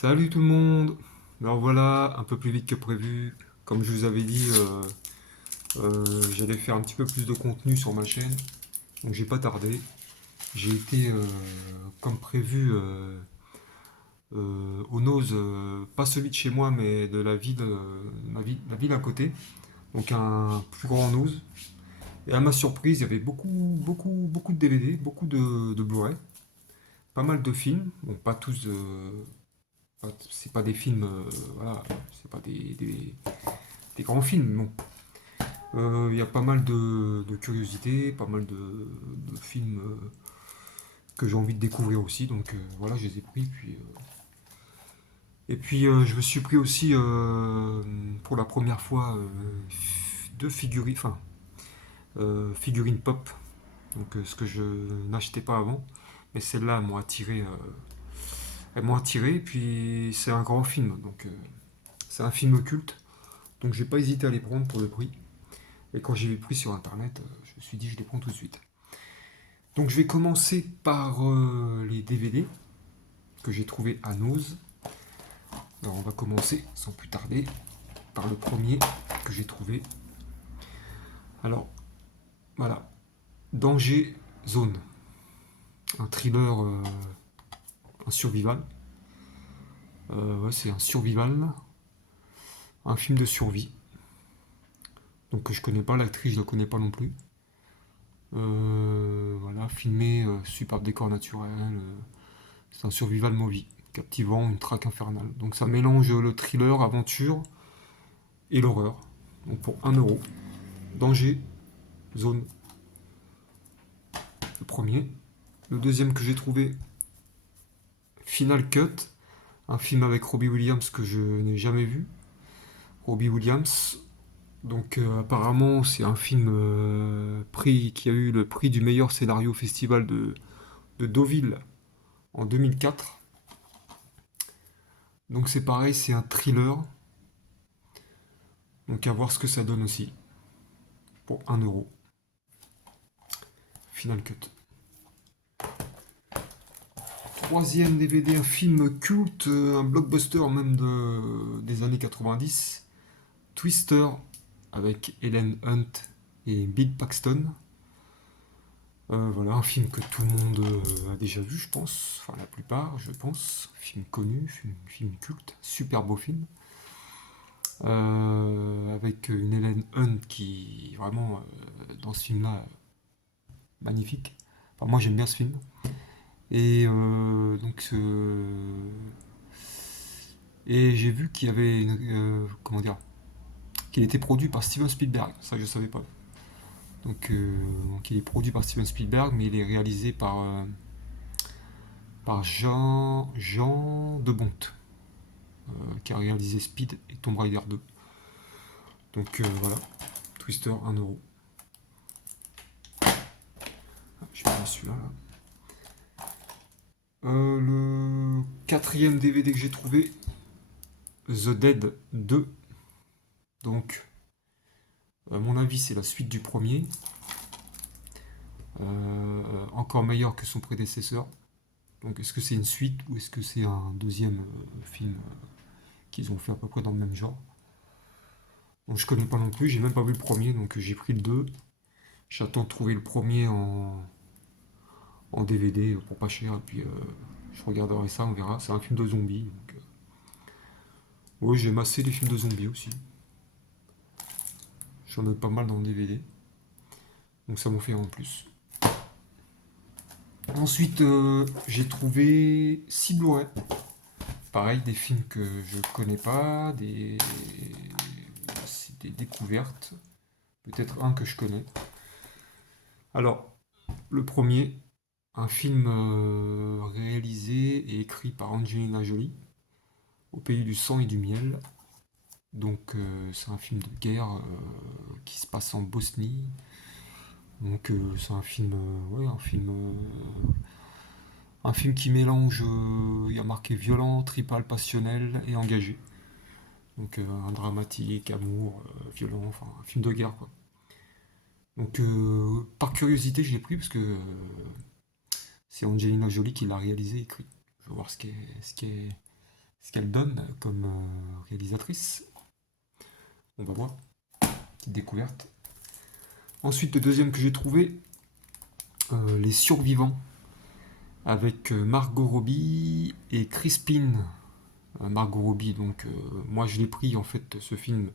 Salut tout le monde! Alors voilà, un peu plus vite que prévu. Comme je vous avais dit, j'allais faire un petit peu plus de contenu sur ma chaîne, donc j'ai pas tardé. J'ai été, comme prévu, au Nose, pas celui de chez moi, mais de la ville, la ville à côté, donc un plus grand Nose. Et à ma surprise, il y avait beaucoup de DVD, beaucoup de Blu-ray, pas mal de films, bon pas tous, c'est pas des films, voilà, c'est pas des grands films, bon. Il y a pas mal de curiosités, pas mal de films que j'ai envie de découvrir aussi, donc voilà, je les ai pris. Et puis je me suis pris aussi pour la première fois deux figurines, enfin figurines pop, donc ce que je n'achetais pas avant, mais celles-là elles m'ont attiré. Et puis c'est un grand film, donc c'est un film culte, donc j'ai pas hésité à les prendre pour le prix. Et quand j'ai vu le prix sur internet, je me suis dit je les prends tout de suite. Donc je vais commencer par les DVD que j'ai trouvé à Nose. Alors on va commencer sans plus tarder par le premier que j'ai trouvé. Alors voilà, Danger Zone, un thriller, un survival. Ouais, c'est un survival, un film de survie. Donc je connais pas l'actrice, je la connais pas non plus. Voilà, filmé, superbe décor naturel. C'est un survival movie, captivant, une traque infernale. Donc ça mélange le thriller, aventure et l'horreur. Donc pour 1 euro. Danger, Zone, le premier. Le deuxième que j'ai trouvé, Final Cut, un film avec Robbie Williams que je n'ai jamais vu. Robbie Williams. Donc apparemment c'est un film qui a eu le prix du meilleur scénario au festival de Deauville en 2004. Donc c'est pareil, c'est un thriller. Donc à voir ce que ça donne aussi. Pour 1 euro. Final Cut. Troisième DVD, un film culte, un blockbuster même des années 90. Twister avec Helen Hunt et Bill Paxton. Voilà, un film que tout le monde a déjà vu, je pense. Enfin, la plupart, je pense. Film connu, film culte. Super beau film. Avec une Helen Hunt qui, vraiment, dans ce film-là, magnifique. Enfin, moi, j'aime bien ce film. Et et j'ai vu qu'il y avait comment dire, qu'il était produit par Steven Spielberg. Ça, je savais pas. Donc il est produit par Steven Spielberg, mais il est réalisé par Jean de Bonte, qui a réalisé Speed et Tomb Raider 2. Donc voilà, Twister 1 euro. Ah, j'ai mis celui-là. Là. Le quatrième DVD que j'ai trouvé, The Dead 2. Donc, à mon avis, c'est la suite du premier. Encore meilleur que son prédécesseur. Donc, est-ce que c'est une suite ou est-ce que c'est un deuxième film qu'ils ont fait à peu près dans le même genre? Donc, je connais pas non plus, j'ai même pas vu le premier, donc j'ai pris le 2. J'attends de trouver le premier en DVD pour pas cher, et puis je regarderai ça, on verra. C'est un film de zombies. Donc, oui, j'ai massé les films de zombies aussi. J'en ai pas mal dans le DVD. Donc ça m'en fait en plus. Ensuite, j'ai trouvé 6 Blu-ray. Pareil, des films que je connais pas, c'est des découvertes. Peut-être un que je connais. Alors, le premier, un film réalisé et écrit par Angelina Jolie, Au pays du sang et du miel. Donc, c'est un film de guerre qui se passe en Bosnie. Donc, c'est un film, ouais, un film qui mélange, il y a marqué violent, tripal, passionnel et engagé. Donc, un dramatique, amour, violent, enfin, un film de guerre, quoi. Donc, par curiosité, je l'ai pris parce que c'est Angelina Jolie qui l'a réalisé et écrit. Je veux voir ce qu'elle donne comme réalisatrice. On va voir. Petite découverte. Ensuite, le deuxième que j'ai trouvé, Les Survivants, avec Margot Robbie et Crispin. Margot Robbie, donc moi je l'ai pris en fait ce film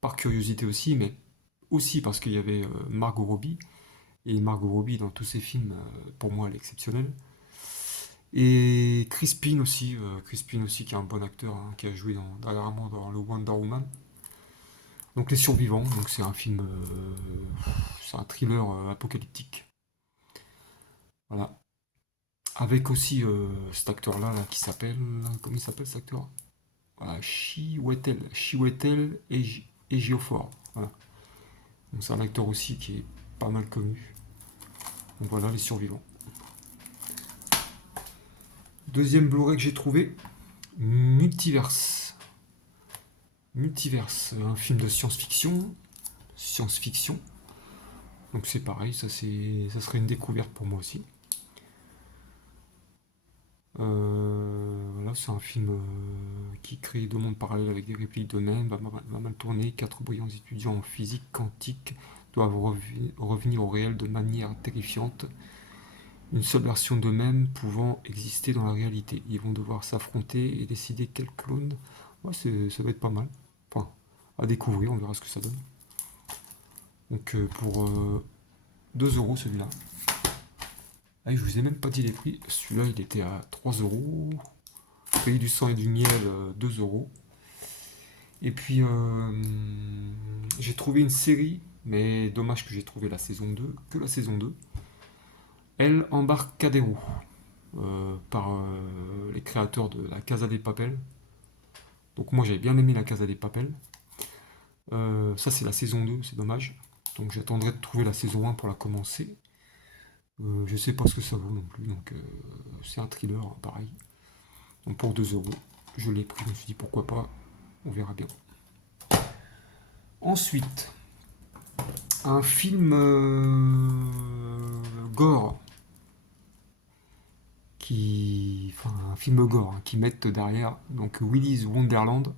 par curiosité aussi, mais aussi parce qu'il y avait Margot Robbie. Et Margot Robbie dans tous ses films, pour moi, elle est exceptionnelle. Et Crispin aussi qui est un bon acteur, hein, qui a joué dernièrement dans le Wonder Woman. Donc Les Survivants, donc c'est un film, c'est un thriller apocalyptique. Voilà. Avec aussi cet acteur-là là, qui s'appelle, comment il s'appelle cet acteur? Voilà, Chiwetel Ejiofor. Voilà. Donc c'est un acteur aussi qui est pas mal connu. Donc voilà, Les Survivants. Deuxième Blu-ray que j'ai trouvé, Multiverse. Multiverse, un film de science-fiction. Science-fiction. Donc c'est pareil, ça serait une découverte pour moi aussi. Voilà, c'est un film qui crée deux mondes parallèles avec des répliques d'eux-mêmes, va mal tourner. Quatre brillants étudiants en physique quantique doivent revenir au réel de manière terrifiante. Une seule version d'eux-mêmes pouvant exister dans la réalité. Ils vont devoir s'affronter et décider quel clone. Ouais, ça va être pas mal. Enfin, à découvrir, on verra ce que ça donne. Donc pour 2 € celui-là. Ah, je vous ai même pas dit les prix. Celui-là, il était à 3 €. Pays du sang et du miel, 2 €. Et puis, j'ai trouvé une série, mais dommage que j'ai trouvé la saison 2, que la saison 2. El Embarcadero, par les créateurs de la Casa de Papel. Donc moi j'avais bien aimé la Casa de Papel. Ça c'est la saison 2, c'est dommage. Donc j'attendrai de trouver la saison 1 pour la commencer. Je sais pas ce que ça vaut non plus, donc c'est un thriller, hein, pareil. Donc pour 2 €, je l'ai pris, je me suis dit pourquoi pas, on verra bien. Ensuite, un film gore, enfin un film gore, hein, qui mettent derrière, donc Willy's Wonderland,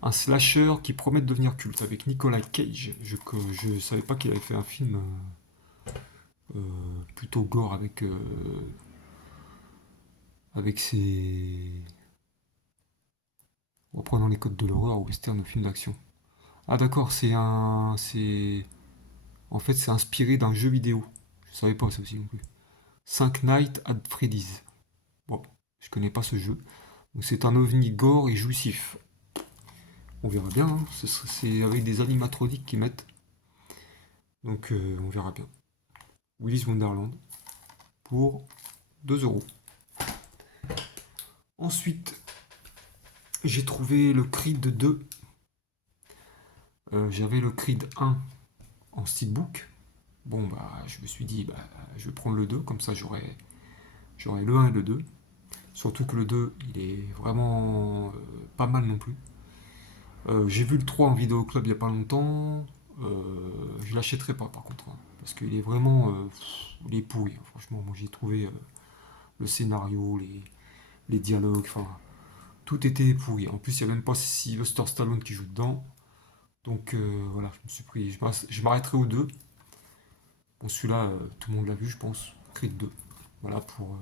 un slasher qui promet de devenir culte avec Nicolas Cage. Je savais pas qu'il avait fait un film plutôt gore avec ses reprenant les codes de l'horreur ou western ou film d'action. Ah d'accord, en fait c'est inspiré d'un jeu vidéo. Je savais pas ça aussi non plus. Cinq Nights at Freddy's. Bon, je connais pas ce jeu. Donc c'est un ovni gore et jouissif. On verra bien, hein. C'est avec des animatroniques qui mettent. Donc on verra bien. Willy's Wonderland pour 2 €. Ensuite, j'ai trouvé le Creed 2. J'avais le Creed 1 en steelbook. Bon, bah, je me suis dit, bah, je vais prendre le 2, comme ça j'aurai le 1 et le 2. Surtout que le 2, il est vraiment pas mal non plus. J'ai vu le 3 en vidéo club il n'y a pas longtemps. Je l'achèterai pas par contre, hein, parce qu'il est vraiment il est pourri, hein. Franchement, moi j'ai trouvé le scénario, les dialogues, enfin tout était pourri. En plus, il n'y a même pas Sylvester Stallone qui joue dedans. Donc voilà, je me suis pris. Je m'arrêterai au 2. Bon, celui-là, tout le monde l'a vu, je pense. Creed 2. Voilà pour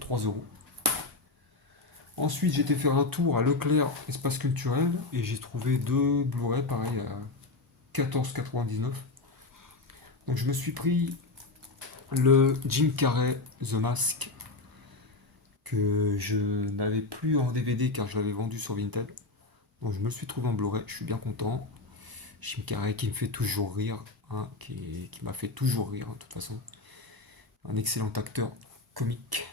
3 €. Ensuite, j'ai été faire un tour à Leclerc, espace culturel, et j'ai trouvé deux Blu-ray, pareil, à 14,99. Donc je me suis pris le Jim Carrey The Mask, que je n'avais plus en DVD car je l'avais vendu sur Vinted. Donc je me le suis trouvé en Blu-ray, je suis bien content. Jim Carrey qui me fait toujours rire, hein, qui m'a fait toujours rire, hein, de toute façon. Un excellent acteur comique.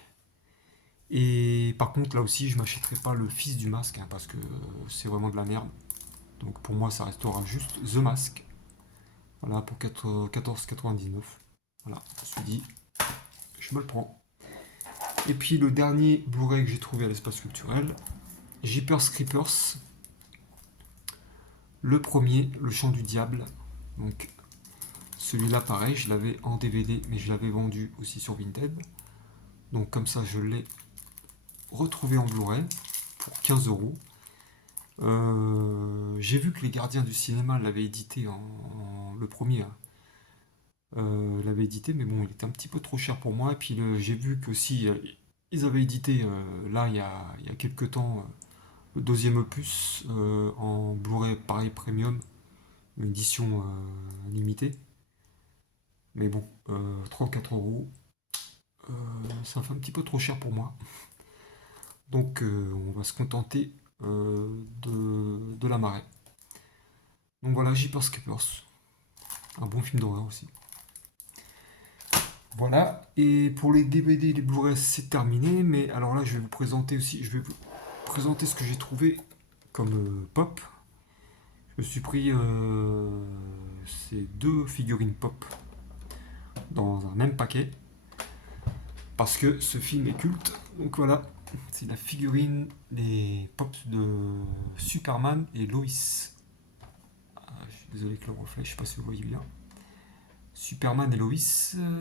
Et par contre, là aussi, je m'achèterai pas le Fils du Masque, hein, parce que c'est vraiment de la merde. Donc pour moi, ça restera juste The Mask. Voilà, pour 14,99. Voilà, je me suis dit, je me le prends. Et puis le dernier Blu-ray que j'ai trouvé à l'espace culturel, Jeepers Creepers. Le premier, Le Chant du Diable. Donc celui-là, pareil, je l'avais en DVD, mais je l'avais vendu aussi sur Vinted. Donc comme ça, je l'ai retrouvé en Blu-ray pour 15 euros. J'ai vu que les Gardiens du cinéma l'avaient édité le premier, hein, l'avait édité, mais bon, il était un petit peu trop cher pour moi. Et puis j'ai vu qu'aussi ils avaient édité là il y a quelques temps le deuxième opus en Blu-ray pareil premium, une édition limitée. Mais bon, 34 euros, ça fait un petit peu trop cher pour moi. Donc on va se contenter de la marée. Donc voilà, Jeepers Creepers, un bon film d'horreur aussi. Voilà, et pour les DVD et les Blu-ray, c'est terminé, mais alors là, je vais vous présenter aussi, je vais vous présenter ce que j'ai trouvé comme pop. Je me suis pris ces deux figurines pop dans un même paquet, parce que ce film est culte. Donc voilà, c'est la figurine des pops de Superman et Lois. Ah, je suis désolé que le reflet, je sais pas si vous voyez bien. Superman et Lois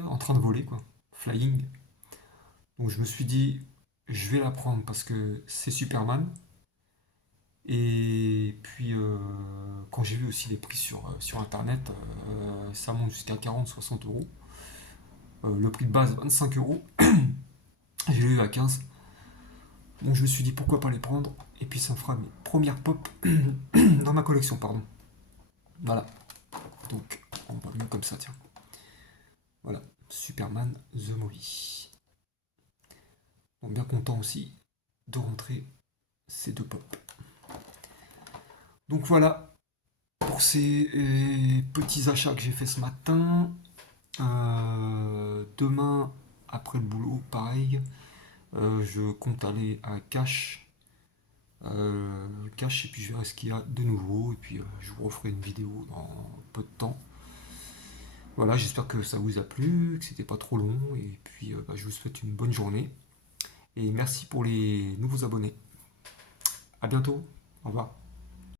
en train de voler, quoi. Flying. Donc je me suis dit, je vais la prendre parce que c'est Superman. Et puis quand j'ai vu aussi les prix sur internet, ça monte jusqu'à 40-60 euros. Le prix de base 25 euros. J'ai eu à 15. Donc je me suis dit pourquoi pas les prendre. Et puis ça me fera mes premières pop dans ma collection, pardon. Voilà. Donc on va mieux comme ça, tiens. Voilà. Superman The Movie. Donc bien content aussi de rentrer ces deux pop. Donc voilà pour ces petits achats que j'ai fait ce matin. Demain, après le boulot, pareil, je compte aller à Cash. Cash, et puis je verrai ce qu'il y a de nouveau. Et puis je vous referai une vidéo dans peu de temps. Voilà, j'espère que ça vous a plu, que c'était pas trop long. Et puis je vous souhaite une bonne journée. Et merci pour les nouveaux abonnés. À bientôt. Au revoir.